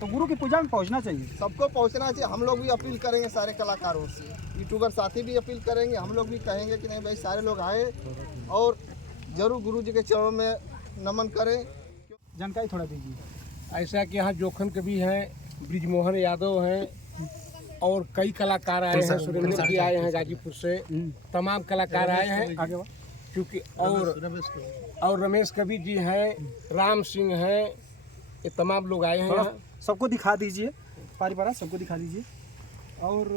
तो गुरु की पूजा में पहुंचना चाहिए, सबको पहुंचना चाहिए। हम लोग भी अपील करेंगे सारे कलाकारों से, यूट्यूबर साथी भी अपील करेंगे, हम लोग भी कहेंगे कि नहीं भाई सारे लोग आए और जरूर गुरु जी के चरणों में नमन करें। जानकारी थोड़ा दीजिए। ऐसा कि यहाँ जोखन कवि हैं, ब्रिजमोहन यादव हैं और कई कलाकार आए हैं, सुरेंद्र जी आए हैं गाजीपुर से, तमाम कलाकार आए हैं आगे क्योंकि और रमेश कवि जी हैं, राम सिंह हैं, ये तमाम लोग आए हैं यहाँ। सबको दिखा दीजिए, पारी पारा सबको दिखा दीजिए और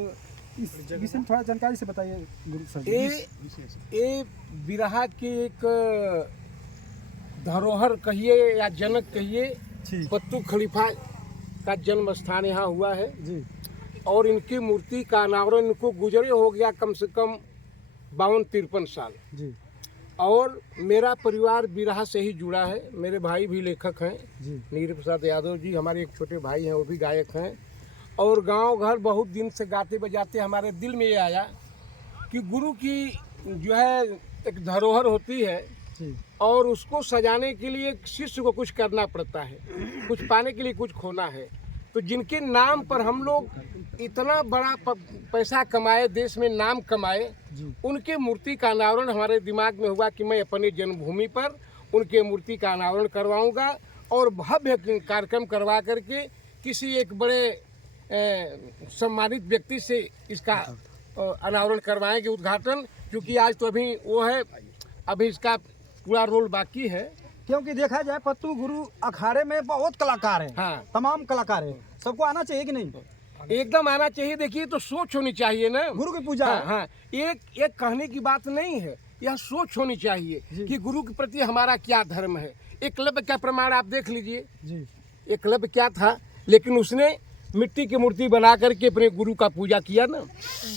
इस विषय में थोड़ा जानकारी से बताइए गुरु सर। ये बिरहा के एक धरोहर कहिए या जनक कहिए, पत्तू खलीफा का जन्म स्थान यहाँ हुआ है जी। और इनकी मूर्ति का अनावरण इनको गुजरे हो गया कम से कम 52-53 साल जी। और मेरा परिवार बिरहा से ही जुड़ा है। मेरे भाई भी लेखक हैं जी। नीर प्रसाद यादव जी, हमारे एक छोटे भाई हैं वो भी गायक हैं और गांव घर बहुत दिन से गाते बजाते हमारे दिल में ये आया कि गुरु की जो है एक धरोहर होती है जी। और उसको सजाने के लिए शिष्य को कुछ करना पड़ता है, कुछ पाने के लिए कुछ खोना है। तो जिनके नाम पर हम लोग इतना बड़ा पैसा कमाए, देश में नाम कमाए, उनके मूर्ति का अनावरण हमारे दिमाग में हुआ कि मैं अपने जन्मभूमि पर उनके मूर्ति का अनावरण करवाऊंगा और भव्य कार्यक्रम करवा करके किसी एक बड़े सम्मानित व्यक्ति से इसका अनावरण करवाएंगे, उद्घाटन। क्योंकि आज तो अभी वो है, अभी इसका पूरा रोल बाकी है। क्योंकि देखा जाए पत्तू गुरु अखाड़े में बहुत कलाकार हैं। हाँ, तमाम कलाकार हैं, सबको आना चाहिए कि नहीं? एकदम आना चाहिए। देखिए तो सोच होनी चाहिए ना, गुरु की पूजा। हाँ, हाँ, एक कहने की बात नहीं है, यह सोच होनी चाहिए कि गुरु के प्रति हमारा क्या धर्म है। एकलव्य का प्रमाण आप देख लीजिए जी। एकलव्य क्या था, लेकिन उसने मिट्टी की मूर्ति बना करके अपने गुरु का पूजा किया ना।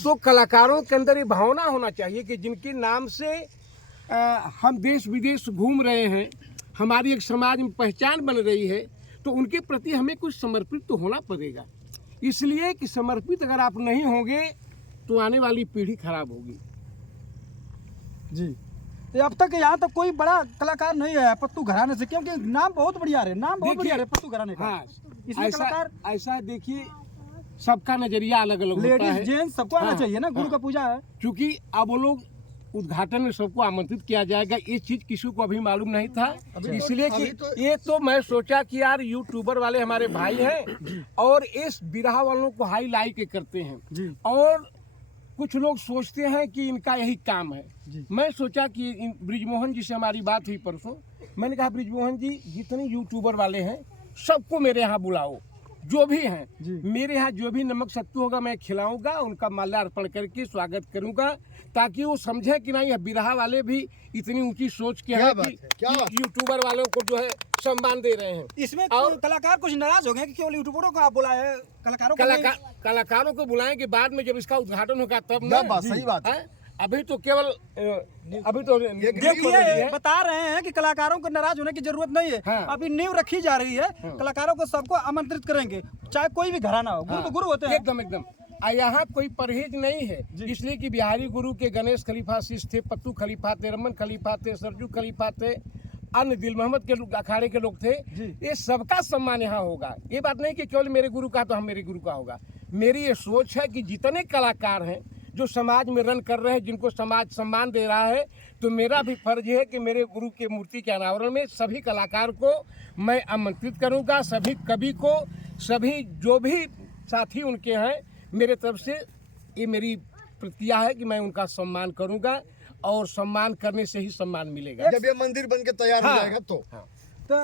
तो कलाकारों के अंदर ये भावना होना चाहिए कि जिनके नाम से हम देश विदेश घूम रहे हैं, हमारी एक समाज में पहचान बन रही है, तो उनके प्रति हमें कुछ समर्पित तो होना पड़ेगा। इसलिए कि समर्पित अगर आप नहीं होंगे तो आने वाली पीढ़ी खराब होगी। जी। तो अब तक यहाँ तक कोई बड़ा कलाकार नहीं आया पत्तू घराने से, क्योंकि नाम बहुत बढ़िया है, नाम बहुत बढ़िया है पत्तू घराने का। हाँ, इसमें कलाकार ऐसा देखिए सबका नजरिया अलग अलग होता है। लेडीज जेंट्स सबको आना चाहिए ना, गुरु का पूजा है। क्योंकि अब वो लोग उद्घाटन में सबको आमंत्रित किया जाएगा, ये चीज किसी को अभी मालूम नहीं था। इसलिए कि ये तो मैं सोचा कि यार यूट्यूबर वाले हमारे भाई हैं और इस बिरहा वालों को हाईलाइट करते हैं और कुछ लोग सोचते हैं कि इनका यही काम है। मैं सोचा कि ब्रिजमोहन जी से हमारी बात हुई परसों, मैंने कहा ब्रिजमोहन जी जितने यूट्यूबर वाले हैं सबको मेरे यहाँ बुलाओ, जो भी हैं मेरे यहाँ जो भी नमक सत्तू होगा मैं खिलाऊंगा, उनका माल्यार्पण करके स्वागत करूंगा, ताकि वो समझे कि नहीं बिरहा वाले भी इतनी ऊंची सोच के हैं कि यूट्यूबर वालों को जो है सम्मान दे रहे हैं। इसमें कलाकार कुछ नाराज हो गए कि केवल यूट्यूबरों को आप बुलाए, कलाकारों को बुलाएंगे बाद में जब इसका उद्घाटन होगा तब ना। सही बात है। अभी तो केवल अभी तो देखिए बता रहे हैं कि कलाकारों को नाराज होने की जरूरत नहीं है। हाँ। अभी नींव रखी जा रही है। कलाकारों को सबको आमंत्रित करेंगे, चाहे कोई भी घराना हो। गुरु तो गुरु होते हैं। एकदम यहाँ कोई परहेज नहीं है, इसलिए कि बिहारी गुरु के गणेश खलीफा शिष्य थे, पत्तू खलीफा थे, रमन खलीफा थे, सरजू खलीफा थे, अन्य दिल मोहम्मद के अखाड़े के लोग थे। ये सबका सम्मान यहाँ होगा। ये बात नहीं कि केवल मेरे गुरु का तो हम मेरे गुरु का होगा। मेरी ये सोच है कि जितने कलाकार हैं जो समाज में रन कर रहे हैं, जिनको समाज सम्मान दे रहा है, तो मेरा भी फर्ज है कि मेरे गुरु के मूर्ति के अनावरण में सभी कलाकार को मैं आमंत्रित करूंगा, सभी कवि को, सभी जो भी साथी उनके हैं, मेरे तरफ से ये मेरी प्रतिज्ञा है कि मैं उनका सम्मान करूंगा और सम्मान करने से ही सम्मान मिलेगा। जब ये मंदिर बन के तैयार हो जाएगा तो तो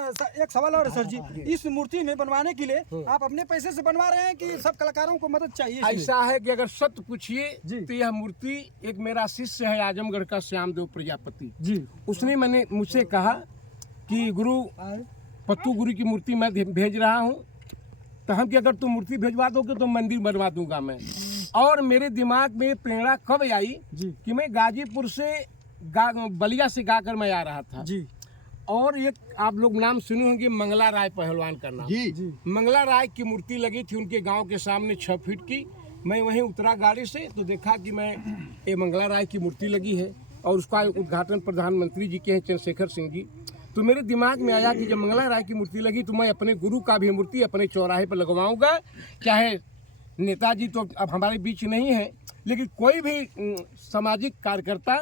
एक सवाल और सर जी, इस मूर्ति में बनवाने के लिए आप अपने पैसे से बनवा रहे हैं कि सब कलाकारों को मदद चाहिए? ऐसा है कि अगर सत्य पूछिए तो यह मूर्ति एक मेरा शिष्य है आजमगढ़ का श्यामदेव प्रजापति जी, उसने मैंने मुझसे कहा कि गुरु पत्तू गुरु की मूर्ति मैं भेज रहा हूँ, तो हम कि अगर तुम मूर्ति भेजवा दोगे तो मंदिर बनवा दूंगा मैं। और मेरे दिमाग में प्रेरणा कब आई कि मैं गाजीपुर से बलिया से गाकर मैं आ रहा था जी, और एक आप लोग नाम सुने होंगे मंगला राय पहलवान का नाम जी। मंगला राय की मूर्ति लगी थी उनके गांव के सामने 6 फीट की। मैं वहीं उतरा गाड़ी से तो देखा कि मैं ये मंगला राय की मूर्ति लगी है और उसका उद्घाटन प्रधानमंत्री जी के हैं चंद्रशेखर सिंह जी। तो मेरे दिमाग में आया कि जब मंगला राय की मूर्ति लगी तो मैं अपने गुरु का भी मूर्ति अपने चौराहे पर लगवाऊंगा। चाहे नेताजी तो अब हमारे बीच नहीं है, लेकिन कोई भी सामाजिक कार्यकर्ता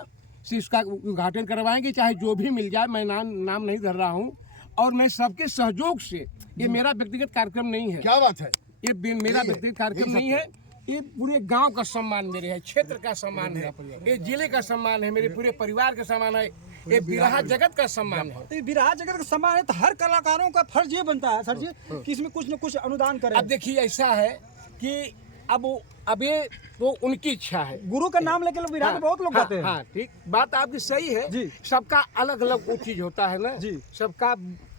से इसका उद्घाटन करवाएंगे, चाहे जो भी मिल जाए। मैं नाम नहीं धर रहा हूँ, और मैं सबके सहयोग से, ये मेरा व्यक्तिगत कार्यक्रम नहीं है। क्या बात है, ये मेरा व्यक्तिगत कार्यक्रम नहीं है, ये पूरे गांव का सम्मान मेरे है, क्षेत्र का सम्मान है, ये जिले का सम्मान है, मेरे पूरे परिवार का सम्मान है, ये बिरहा जगत का सम्मान है। तो बिरहा जगत का सम्मान है, तो हर कलाकारों का फर्ज ये बनता है सर जी कि इसमें कुछ न कुछ अनुदान करें। अब देखिए ऐसा है कि अब ये तो उनकी इच्छा है। गुरु का नाम लेके लोग बिरहा में बहुत लोग गाते हैं। हाँ, ठीक बात आपकी सही है जी। सबका अलग अलग वो चीज होता है ना जी। सबका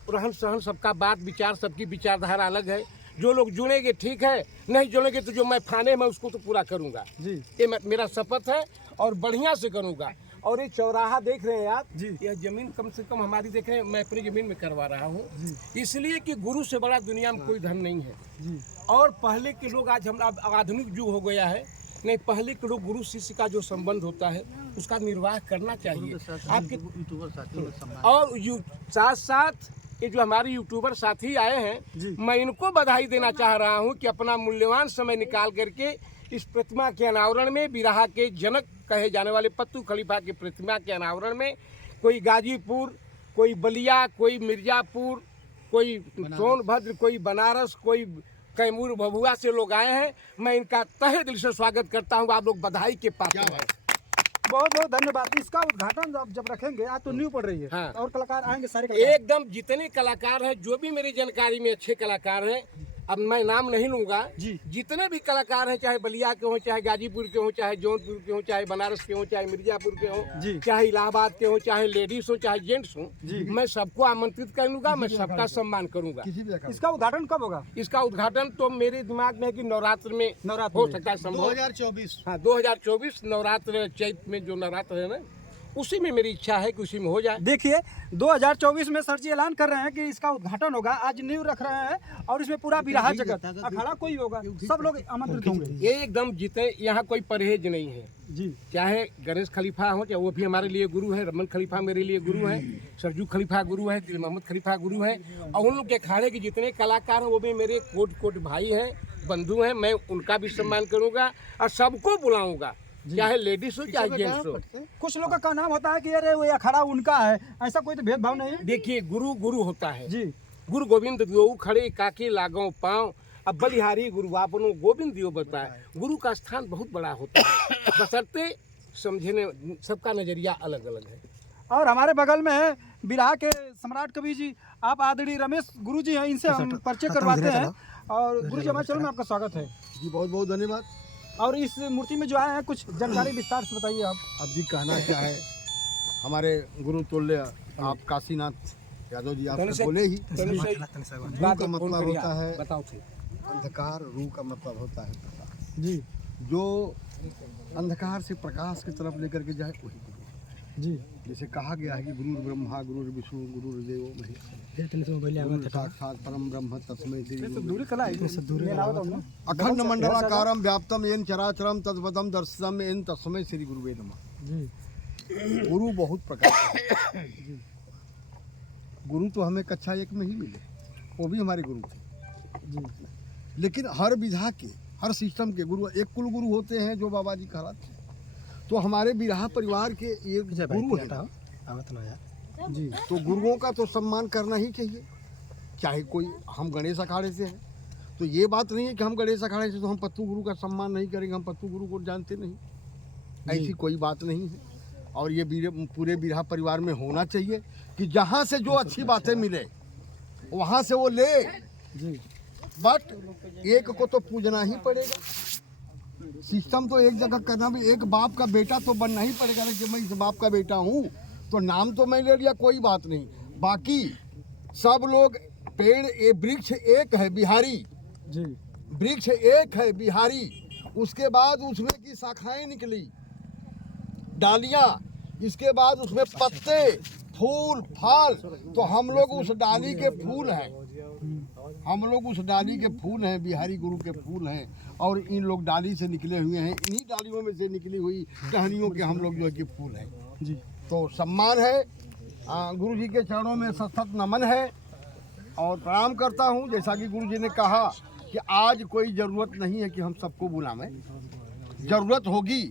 रहन सहन, सबका बात विचार, सबकी विचारधारा अलग है। जो लोग जुड़ेंगे ठीक है, नहीं जुड़ेंगे तो जो मैं फाने में उसको तो पूरा करूंगा जी। ये मेरा शपथ है और बढ़िया से करूंगा। और ये चौराहा देख रहे हैं आप जी। यह जमीन कम से कम हमारी देख रहे हैं, मैं अपनी जमीन में करवा रहा हूँ, इसलिए कि गुरु से बड़ा दुनिया में कोई धन नहीं है। जी। और पहले के लोग, आज हम आधुनिक युग हो गया है, नहीं पहले के लोग गुरु शिष्य का जो संबंध होता है उसका निर्वाह करना चाहिए आपके। और साथ साथ ये जो हमारे यूट्यूबर साथी आए हैं, मैं इनको बधाई देना चाह रहा हूं कि अपना मूल्यवान समय निकाल करके इस प्रतिमा के अनावरण में, बिरहा के जनक कहे जाने वाले पत्तू खलीफा की प्रतिमा के अनावरण में, कोई गाजीपुर, कोई बलिया, कोई मिर्जापुर, कोई सोनभद्र, कोई बनारस, कोई कैमूर भभुआ से लोग आए हैं। मैं इनका तहे दिल से स्वागत करता हूँ। आप लोग बधाई के पात्र हैं। बहुत बहुत धन्यवाद। इसका उद्घाटन जब रखेंगे, आज तो न्यू पड़ रही है। हाँ। और कलाकार आएंगे सारे कलाकार। एकदम जितने कलाकार हैं, जो भी मेरी जानकारी में अच्छे कलाकार हैं, अब मैं नाम नहीं लूंगा जी। जितने भी कलाकार हैं, चाहे बलिया के हों, चाहे गाजीपुर के हों, चाहे जौनपुर के हों, चाहे बनारस के हों, चाहे मिर्जापुर के हों, चाहे इलाहाबाद के हों, चाहे लेडीज हो, चाहे जेंट्स हों, मैं सबको आमंत्रित करूंगा, मैं सबका सम्मान करूंगा। इसका उद्घाटन कब होगा? इसका उद्घाटन तो मेरे दिमाग में है कि नवरात्र में हो सकता है संभव। 2024। हाँ, 2024 नवरात्र, चैत में जो नवरात्र है ना, उसी में मेरी इच्छा है कि उसी में हो जाए। देखिए 2024 में सर जी ऐलान कर रहे हैं कि इसका उद्घाटन होगा, आज न्यू रख रहे हैं, और इसमें पूरा बिरहा जगत अखाड़ा कोई होगा, सब लोग आमंत्रित होंगे। ये एकदम जीते, यहाँ कोई परहेज नहीं है जी। चाहे गणेश खलीफा हो, चाहे वो भी हमारे लिए गुरु है, रमन खलीफा मेरे लिए गुरु है, सरजू खलीफा गुरु है, दिल मोहम्मद खलीफा गुरु है, और उन लोग के अखाड़े के जितने कलाकार हैं वो भी मेरे कोट कोट भाई हैं, बंधु हैं। मैं उनका भी सम्मान करूँगा और सबको बुलाऊँगा, चाहे लेडीज हो चाहे जेंट्स हो। कुछ लोगों का नाम होता है कि अरे वो अखाड़ा उनका है, ऐसा कोई तो भेदभाव नहीं है। देखिए गुरु गुरु होता है जी। गुरु गोविंद दियो खड़े काके लागो पाँव, अब बलिहारी गुरु आपनो गोविंद दियो बताए। गुरु का स्थान बहुत बड़ा होता है, बशर्ते समझने सबका नजरिया अलग अलग है। और हमारे बगल में है बिरहा के सम्राट कवि जी, आप आदरणीय रमेश गुरु जी हैं, इनसे हम परिचय करवाते हैं। और गुरु जी हमारे चैनल में आपका स्वागत है जी, बहुत बहुत धन्यवाद। और इस मूर्ति में जो आए हैं कुछ जानकारी विस्तार से बताइए आप। अब जी कहना क्या है, हमारे गुरु तुल्य आप काशीनाथ यादव जी आपसे बोले ही, रू का मतलब होता है अंधकार, रू का मतलब होता है प्रकाश। जी। जो अंधकार से प्रकाश की तरफ लेकर के जाए वही गुरु जी। जैसे कहा गया है कि गुरु ब्रह्मा गुरु विष्णु गुरु देवो महेश्वरः, साक्षात परम ब्रह्म तस्मै श्री गुरुवे। अखंड मंडलाकारं व्याप्तम येन चराचरम तद्पदम दर्शितम येन तस्मै श्री गुरुवे नमः। गुरु बहुत प्रकार है। गुरु तो हमें कक्षा 1 में ही मिले, वो भी हमारे गुरु थे। लेकिन हर विधा के, हर सिस्टम के गुरु, एक कुल गुरु होते हैं जो बाबा जी कहलाते हैं। तो हमारे बिरहा परिवार के ये गुरु है जी, तो गुरुओं का तो सम्मान करना ही चाहिए। चाहे कोई, हम गणेश अखाड़े से हैं तो ये बात नहीं है कि हम गणेश अखाड़े से तो हम पत्तू गुरु का सम्मान नहीं करेंगे, हम पत्तू गुरु को जानते नहीं, ऐसी कोई बात नहीं है। और ये पूरे बिरहा परिवार में होना चाहिए कि जहाँ से जो अच्छी बातें मिले वहाँ से वो ले जी, बट एक को तो पूजना ही पड़ेगा। सिस्टम तो एक जगह करना भी, एक बाप का बेटा तो बनना ही पड़ेगा ना कि मैं इस बाप का बेटा हूँ, तो नाम तो मैं ले लिया कोई बात नहीं, बाकी सब लोग पेड़, ये वृक्ष एक है बिहारी जी, वृक्ष एक है बिहारी, उसके बाद उसमें की शाखाएं निकली, डालियाँ, इसके बाद उसमें पत्ते, फूल, फल, तो हम लोग उस डाली के फूल हैं, हम लोग उस डाली के फूल हैं, बिहारी गुरु के फूल हैं। और इन लोग डाली से निकले हुए हैं, इन्हीं डालियों में से निकली हुई टहनियों के हम लोग जो है कि फूल हैं जी। तो सम्मान है गुरु जी के चरणों में सतत नमन है और प्रणाम करता हूँ। जैसा कि गुरु जी ने कहा कि आज कोई ज़रूरत नहीं है कि हम सबको बुलावें, ज़रूरत होगी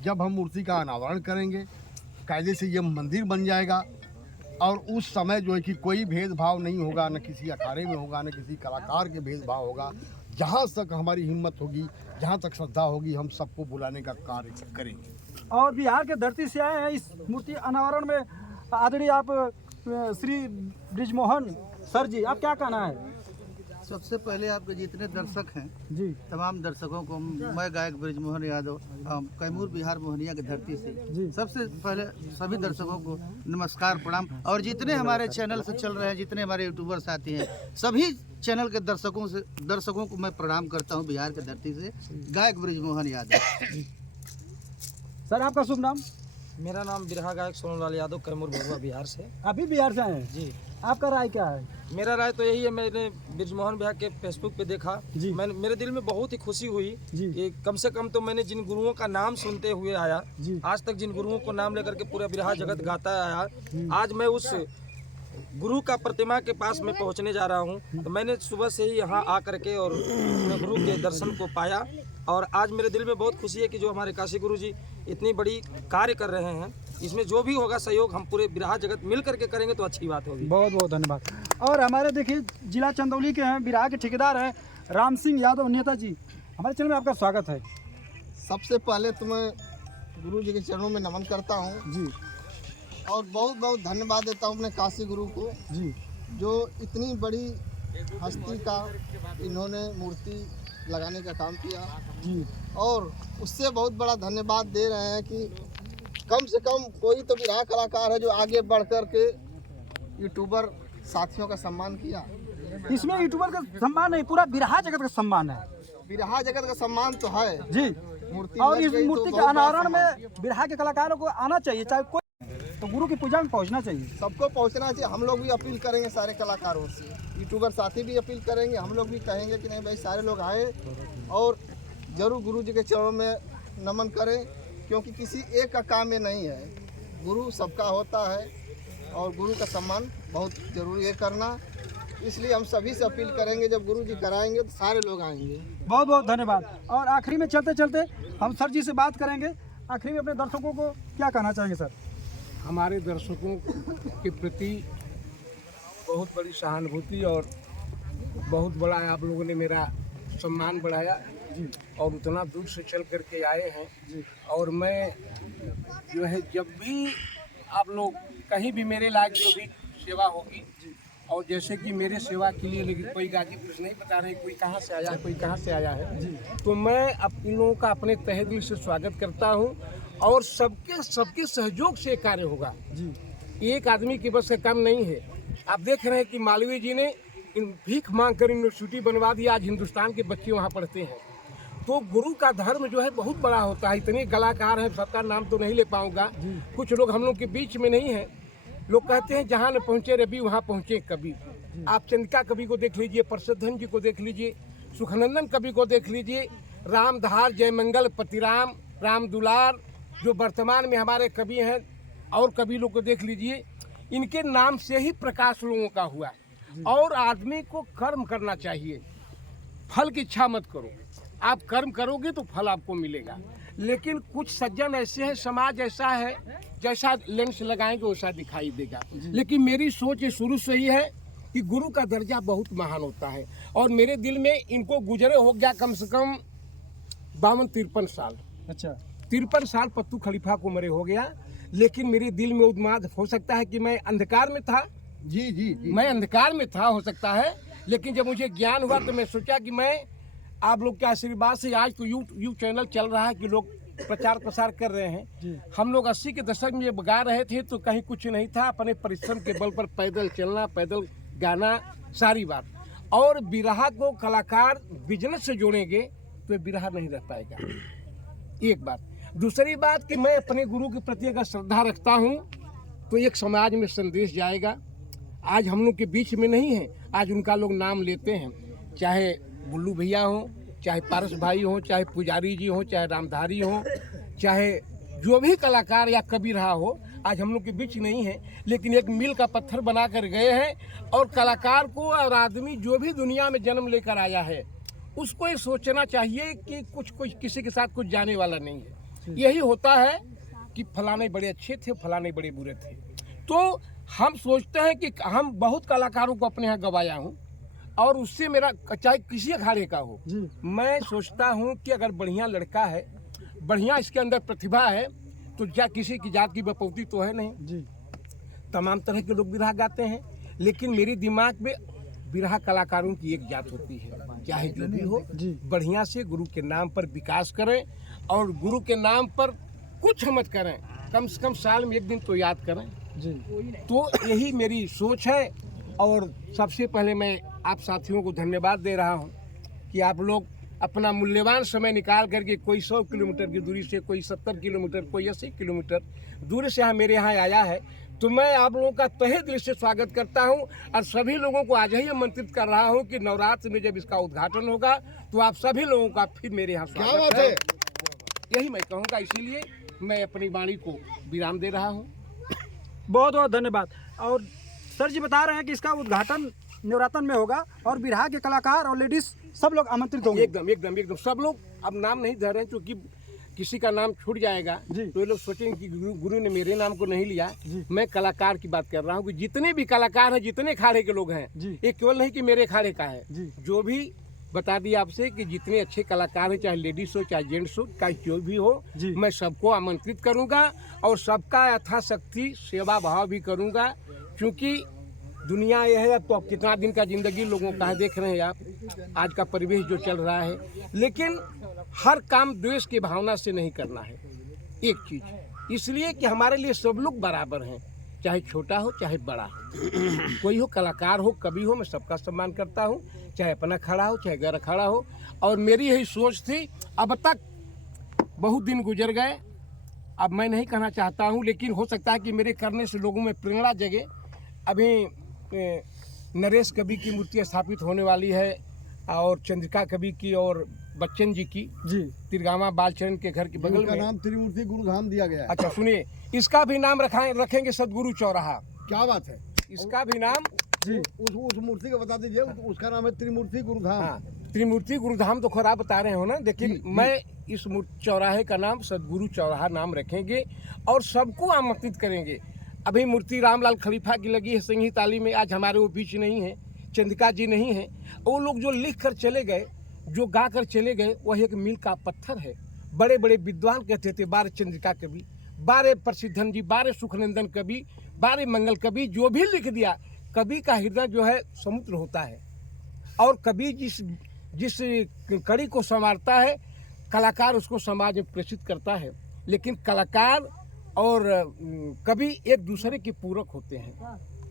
जब हम मूर्ति का अनावरण करेंगे, कायदे से ये मंदिर बन जाएगा और उस समय जो है कि कोई भेदभाव नहीं होगा, न किसी अखाड़े में होगा, न किसी कलाकार के भेदभाव होगा। जहाँ तक हमारी हिम्मत होगी, जहाँ तक श्रद्धा होगी, हम सबको बुलाने का कार्य करेंगे। और बिहार के धरती से आए हैं इस मूर्ति अनावरण में आदरणीय आप श्री ब्रिजमोहन सर जी, आप क्या कहना है? सबसे पहले आपके जितने दर्शक हैं जी, तमाम दर्शकों को मैं गायक ब्रिजमोहन यादव कैमूर बिहार मोहनिया की धरती से सबसे पहले सभी दर्शकों को नमस्कार प्रणाम। और जितने हमारे चैनल से चल रहे हैं, जितने हमारे यूट्यूबर साथी हैं, सभी चैनल के दर्शकों को मैं प्रणाम करता हूं बिहार की धरती से, गायक ब्रिजमोहन यादव। सर आपका शुभ नाम? मेरा नाम बिरहा गायक सोनलाल यादव, कैमूर भगवा बिहार से। अभी बिहार से आए हैं जी, आपका राय क्या है? मेरा राय तो यही है, मैंने ब्रिजमोहन भैया के फेसबुक पे देखा, जी। मेरे दिल में बहुत ही खुशी हुई जी। कि कम से कम तो मैंने जिन गुरुओं का नाम सुनते हुए आया, जी। आज तक जिन गुरुओं को नाम लेकर के पूरा बिरहा जगत गाता आया, आज मैं उस गुरु का प्रतिमा के पास में पहुंचने जा रहा हूं। तो मैंने सुबह से ही यहाँ आकर के और अपने गुरु के दर्शन को पाया और आज मेरे दिल में बहुत खुशी है कि जो हमारे काशी गुरु जी इतनी बड़ी कार्य कर रहे हैं, इसमें जो भी होगा सहयोग हम पूरे बिरहा जगत मिल करके करेंगे तो अच्छी बात होगी। बहुत बहुत धन्यवाद। और हमारे देखिए जिला चंदौली के हैं, बिरहा के ठेकेदार हैं राम सिंह यादव नेता जी, हमारे चैनल में आपका स्वागत है। सबसे पहले तो मैं गुरु जी के चरणों में नमन करता हूँ जी और बहुत बहुत धन्यवाद देता हूँ अपने काशी गुरु को, जी, जो इतनी बड़ी हस्ती का इन्होंने मूर्ति लगाने का काम किया। जी, और उससे बहुत बड़ा धन्यवाद दे रहे हैं कि कम से कम कोई तो बिरहा कलाकार है जो आगे बढ़ कर के यूट्यूबर साथियों का सम्मान किया। इसमें यूट्यूबर का सम्मान नहीं, पूरा बिरहा जगत का सम्मान है। बिरहा जगत का सम्मान तो है जी, मूर्ति और लग इस गई तो मूर्ति के बहुत बड़ा अनावरण सम्मान। में बिरहा के कलाकारों को आना चाहिए, चाहे कोई तो गुरु की पूजा में पहुंचना चाहिए। सबको पहुंचना चाहिए। हम लोग भी अपील करेंगे सारे कलाकारों से, यूट्यूबर साथी भी अपील करेंगे, हम लोग भी कहेंगे कि नहीं भाई सारे लोग आए और जरूर गुरु जी के चरणों में नमन करें, क्योंकि किसी एक का काम ये नहीं है, गुरु सबका होता है और गुरु का सम्मान बहुत जरूरी है करना। इसलिए हम सभी से अपील करेंगे, जब गुरु जी कराएंगे तो सारे लोग आएंगे। बहुत बहुत धन्यवाद। और आखिरी में चलते चलते हम सर जी से बात करेंगे। आखिरी में अपने दर्शकों को क्या कहना चाहेंगे सर? हमारे दर्शकों के प्रति बहुत बड़ी सहानुभूति और बहुत बड़ा आप लोगों ने मेरा सम्मान बढ़ाया और उतना दूर से चल करके आए हैं। और मैं जो है जब भी आप लोग कहीं भी मेरे लायक जो भी सेवा होगी, और जैसे कि मेरे सेवा के लिए लेकिन कोई गाजीपुर से नहीं बता रहे कोई कहाँ से आया है, कोई कहाँ से आया है, तो मैं इन लोगों का अपने तहे दिल से स्वागत करता हूँ और सबके सहयोग से कार्य होगा जी। एक आदमी की बस का काम नहीं है। आप देख रहे हैं कि मालवीय जी ने भीख मांग कर यूनिवर्सिटी बनवा दिया, आज हिंदुस्तान के बच्चे वहाँ पढ़ते हैं। तो गुरु का धर्म जो है बहुत बड़ा होता है। इतने कलाकार हैं, सबका नाम तो नहीं ले पाऊंगा, कुछ लोग हम लोग के बीच में नहीं है। लोग कहते हैं जहाँ न पहुँचे रवि वहाँ पहुँचे कवि। आप चंद्रिका कवि को देख लीजिए, परसोधन जी को देख लीजिए, सुखनंदन कवि को देख लीजिए, रामधार, जयमंगल, पतिराम, राम दुलार जो वर्तमान में हमारे कवि हैं, और कवि लोग को देख लीजिए। इनके नाम से ही प्रकाश लोगों का हुआ। और आदमी को कर्म करना चाहिए, फल की इच्छा मत करो। आप कर्म करोगे तो फल आपको मिलेगा। लेकिन कुछ सज्जन ऐसे हैं, समाज ऐसा है, जैसा लेंस लगाएंगे वैसा दिखाई देगा। लेकिन मेरी सोच ये शुरू से ही है कि गुरु का दर्जा बहुत महान होता है। और मेरे दिल में इनको गुजरे हो गया कम से कम 52-53 साल। अच्छा, 53 साल पत्तू खलीफा को मरे हो गया। लेकिन मेरे दिल में उन्माद हो सकता है कि मैं अंधकार में था, जी, मैं अंधकार में था हो सकता है। लेकिन जब मुझे ज्ञान हुआ तो मैं सोचा कि मैं आप लोग के आशीर्वाद से आज तो यू चैनल चल रहा है कि लोग प्रचार प्रसार कर रहे हैं। हम लोग 80 के दशक में गा रहे थे तो कहीं कुछ नहीं था, अपने परिश्रम के बल पर पैदल चलना, पैदल गाना, सारी बात। और बिरहा को कलाकार बिजनेस से जोड़ेंगे तो बिरहा नहीं रह पाएगा, एक बात। दूसरी बात कि मैं अपने गुरु के प्रति अगर श्रद्धा रखता हूँ तो एक समाज में संदेश जाएगा। आज हम लोग के बीच में नहीं है, आज उनका लोग नाम लेते हैं, चाहे बुल्लू भैया हो, चाहे पारस भाई हो, चाहे पुजारी जी हो, चाहे रामधारी हो, चाहे जो भी कलाकार या कवि रहा हो, आज हम लोग के बीच नहीं है, लेकिन एक मील का पत्थर बना कर गए हैं। और कलाकार को और आदमी जो भी दुनिया में जन्म लेकर आया है उसको ये सोचना चाहिए कि कुछ किसी के साथ कुछ जाने वाला नहीं है। यही होता है कि फलाने बड़े अच्छे थे, फलाने बड़े बुरे थे। तो हम सोचते हैं कि हम बहुत कलाकारों को अपने यहाँ गवाया हूँ और उससे मेरा चाहे किसी अखाड़े का हो, मैं सोचता हूँ कि अगर बढ़िया लड़का है, बढ़िया इसके अंदर प्रतिभा है, तो क्या किसी की जात की बपौती तो है नहीं जी। तमाम तरह के लोग बिरहा गाते हैं, लेकिन मेरे दिमाग में बिरहा कलाकारों की एक जात होती है, चाहे जो भी हो बढ़िया से गुरु के नाम पर विकास करें और गुरु के नाम पर कुछ मत करें, कम से कम साल में एक दिन तो याद करें जी। तो यही मेरी सोच है। और सबसे पहले मैं आप साथियों को धन्यवाद दे रहा हूं कि आप लोग अपना मूल्यवान समय निकाल करके कोई 100 किलोमीटर की दूरी से, कोई 70 किलोमीटर, कोई 80 किलोमीटर दूरी से मेरे यहाँ आया है। तो मैं आप लोगों का तहे दिल से स्वागत करता हूं और सभी लोगों को आज ही आमंत्रित कर रहा हूं कि नवरात्र में जब इसका उद्घाटन होगा तो आप सभी लोगों का फिर मेरे यहाँ स्वागत है। यही मैं कहूँगा, इसीलिए मैं अपनी वाणी को विराम दे रहा हूँ। बहुत बहुत धन्यवाद। और सर जी बता रहे हैं कि इसका उद्घाटन नवरात्र में होगा और बिरहा के कलाकार और लेडीज सब लोग आमंत्रित होंगे। एकदम सब लोग। अब नाम नहीं धर रहे हैं क्योंकि किसी का नाम छूट जाएगा तो ये लोग सोचेंगे कि गुरु ने मेरे नाम को नहीं लिया। मैं कलाकार की बात कर रहा हूँ कि जितने भी कलाकार हैं, जितने अखाड़े के लोग हैं, ये केवल नहीं कि मेरे अखाड़े का है, जो भी बता दिया आपसे कि जितने अच्छे कलाकार हैं, चाहे लेडीज हो चाहे जेंट्स हो चाहे जो भी हो, मैं सबको आमंत्रित करूंगा और सबका यथाशक्ति सेवा भाव भी करूंगा। क्योंकि दुनिया यह है, अब तो कितना दिन का जिंदगी लोगों का है, देख रहे हैं आप आज का परिवेश जो चल रहा है। लेकिन हर काम द्वेष की भावना से नहीं करना है एक चीज, इसलिए कि हमारे लिए सब लोग बराबर हैं, चाहे छोटा हो चाहे बड़ा हो, कोई हो, कलाकार हो, कवि हो, मैं सबका सम्मान करता हूँ, चाहे अपना खड़ा हो चाहे गैर खड़ा हो। और मेरी यही सोच थी। अब तक बहुत दिन गुजर गए, अब मैं नहीं कहना चाहता हूँ, लेकिन हो सकता है कि मेरे करने से लोगों में प्रेरणा जगे। अभी नरेश कवि की मूर्ति स्थापित होने वाली है और चंद्रिका कवि की और बच्चन जी की तिरगामा बालचरण के घर के बगल में नाम त्रिमूर्ति गुरुधाम दिया गया है। अच्छा सुनिए, इसका भी नाम रखेंगे सदगुरु चौराहा। क्या बात है, इसका भी नाम उस मूर्ति को बता दीजिए, उसका नाम है त्रिमूर्ति गुरुधाम। हाँ, त्रिमूर्ति गुरुधाम तो खराब बता रहे हो ना, लेकिन मैं इस चौराहे का नाम सदगुरु चौराहा नाम रखेंगे और सबको आमंत्रित करेंगे। अभी मूर्ति रामलाल खलीफा की लगी है सिंही ताली में, आज हमारे वो बीच नहीं है, चंद्रिका जी नहीं है। वो लोग जो लिख कर चले गए, जो गा कर चले गए, वह एक मील का पत्थर है। बड़े बड़े विद्वान कहते थे, 12 चंद्रिका कवि, 12 प्रसिद्धन जी, 12 सुखनंदन कवि, 12 मंगल कवि, जो भी लिख दिया। कवि का हृदय जो है समुद्र होता है और कवि जिस कड़ी को संवारता है, कलाकार उसको समाज में प्रेषित करता है। लेकिन कलाकार और कवि एक दूसरे के पूरक होते हैं,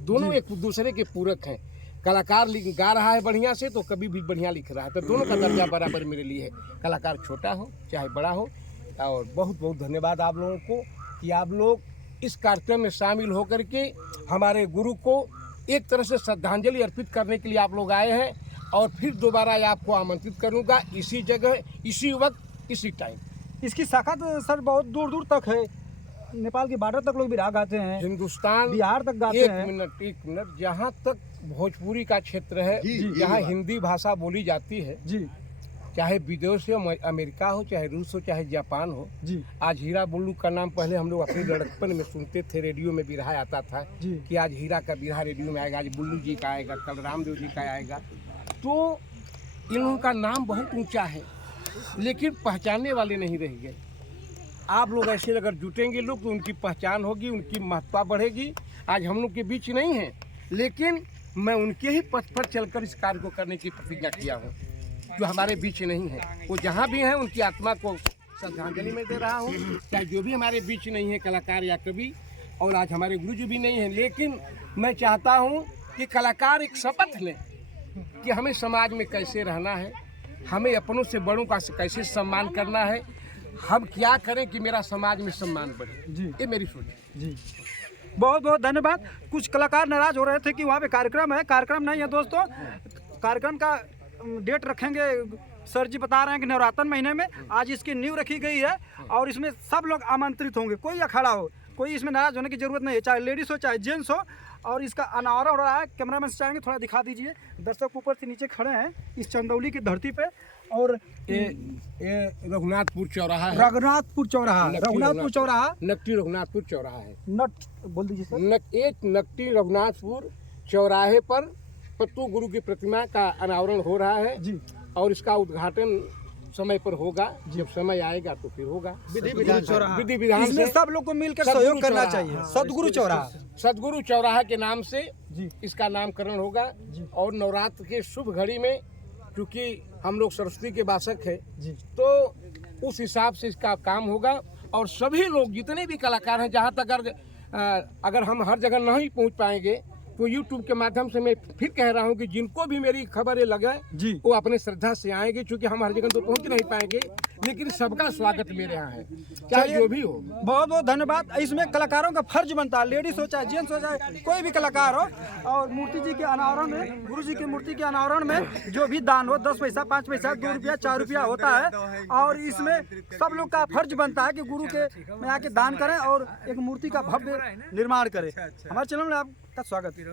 दोनों एक दूसरे के पूरक हैं। कलाकार गा रहा है बढ़िया से तो कवि भी बढ़िया लिख रहा है, तो दोनों का दर्जा बराबर मेरे लिए है, कलाकार छोटा हो चाहे बड़ा हो। और बहुत बहुत धन्यवाद आप लोगों को कि आप लोग इस कार्यक्रम में शामिल होकर के हमारे गुरु को एक तरह से श्रद्धांजलि अर्पित करने के लिए आप लोग आए हैं। और फिर दोबारा आपको आमंत्रित करूंगा इसी जगह, इसी वक्त, इसी टाइम। इसकी शाखा तो सर बहुत दूर दूर तक है, नेपाल के बॉर्डर तक लोग बिरहा गाते हैं, हिंदुस्तान, बिहार तक गाते हैं। एक मिनट, जहाँ तक भोजपुरी का क्षेत्र है, जहाँ हिंदी भाषा बोली जाती है जी, चाहे विदेश हो, अमेरिका हो, चाहे रूस हो, चाहे जापान हो जी। आज हीरा बुल्लू का नाम पहले हम लोग अपने लड़कपन में सुनते थे, रेडियो में बिरहा आता था कि आज हीरा का बिरहा रेडियो में आएगा, आज बुल्लू जी का आएगा, कल रामदेव जी का आएगा। तो इन लोगों का नाम बहुत ऊंचा है, लेकिन पहचानने वाले नहीं रह गए। आप लोग ऐसे अगर जुटेंगे लोग तो उनकी पहचान होगी, उनकी महत्ता बढ़ेगी। आज हम लोग के बीच नहीं है, लेकिन मैं उनके ही पथ पर चलकर इस कार्य को करने की प्रतिज्ञा किया हूँ, जो हमारे बीच नहीं है। वो जहाँ भी हैं उनकी आत्मा को श्रद्धांजलि में दे रहा हूँ, चाहे जो भी हमारे बीच नहीं है कलाकार या कवि, और आज हमारे गुरु जी भी नहीं है। लेकिन मैं चाहता हूँ कि कलाकार एक शपथ लें कि हमें समाज में कैसे रहना है, हमें अपनों से बड़ों का कैसे सम्मान करना है, हम क्या करें कि मेरा समाज में सम्मान बढ़े जी। ये मेरी सोच है जी। बहुत बहुत धन्यवाद। कुछ कलाकार नाराज हो रहे थे कि वहाँ पे कार्यक्रम है, कार्यक्रम नहीं है दोस्तों, कार्यक्रम का डेट रखेंगे। सर जी बता रहे हैं कि नवरात्र महीने में आज इसकी नींव रखी गई है और इसमें सब लोग आमंत्रित होंगे। कोई अखाड़ा हो, कोई इसमें नाराज होने की जरूरत नहीं है, चाहे लेडीज़ हो चाहे जेंट्स हो। और इसका अनावरण हो रहा है, कैमरामैन से चाहेंगे थोड़ा दिखा दीजिए। दर्शक ऊपर से नीचे खड़े हैं इस चंदौली की धरती पे। और ये रघुनाथपुर चौराहा है, रघुनाथपुर चौराहा, रघुनाथपुर चौराहा, नकटी रघुनाथपुर चौराहा है। नट बोल दीजिए सर। एक नकटी रघुनाथपुर चौराहे पर पत्तू गुरु की प्रतिमा का अनावरण हो रहा है जी। और इसका उद्घाटन समय पर होगा, जब समय आएगा तो फिर होगा। विधि विधान इसमें से सब लोग को मिलकर सहयोग करना चौराहा, चाहिए। सदगुरु चौराहा, सदगुरु चौराहा के नाम से जी। इसका नामकरण होगा। और नवरात्र के शुभ घड़ी में, क्योंकि हम लोग सरस्वती के वासक हैं, जी। तो उस हिसाब से इसका काम होगा। और सभी लोग जितने भी कलाकार हैं, जहाँ तक अगर हम हर जगह नहीं पहुँच पाएंगे तो YouTube के माध्यम से मैं फिर कह रहा हूँ कि जिनको भी मेरी खबर लगे जी। वो अपने श्रद्धा से आएंगे, क्योंकि हम हर जगह तो पहुँच नहीं पाएंगे, लेकिन सबका स्वागत मेरे यहाँ है, चाहे जो भी हो। बहुत बहुत धन्यवाद। इसमें कलाकारों का फर्ज बनता है, लेडीज हो चाहे जेंट्स हो चाहे कोई भी कलाकार हो। और मूर्ति जी के अनावरण में, गुरु जी की मूर्ति के अनावरण में जो भी दान हो, 10 पैसा 5 पैसा 2 रुपया 4 रुपया होता है। और इसमें सब लोग का फर्ज बनता है कि गुरु के में आके दान करें और एक मूर्ति का भव्य निर्माण करें। हमारे चैनल में आपका स्वागत है।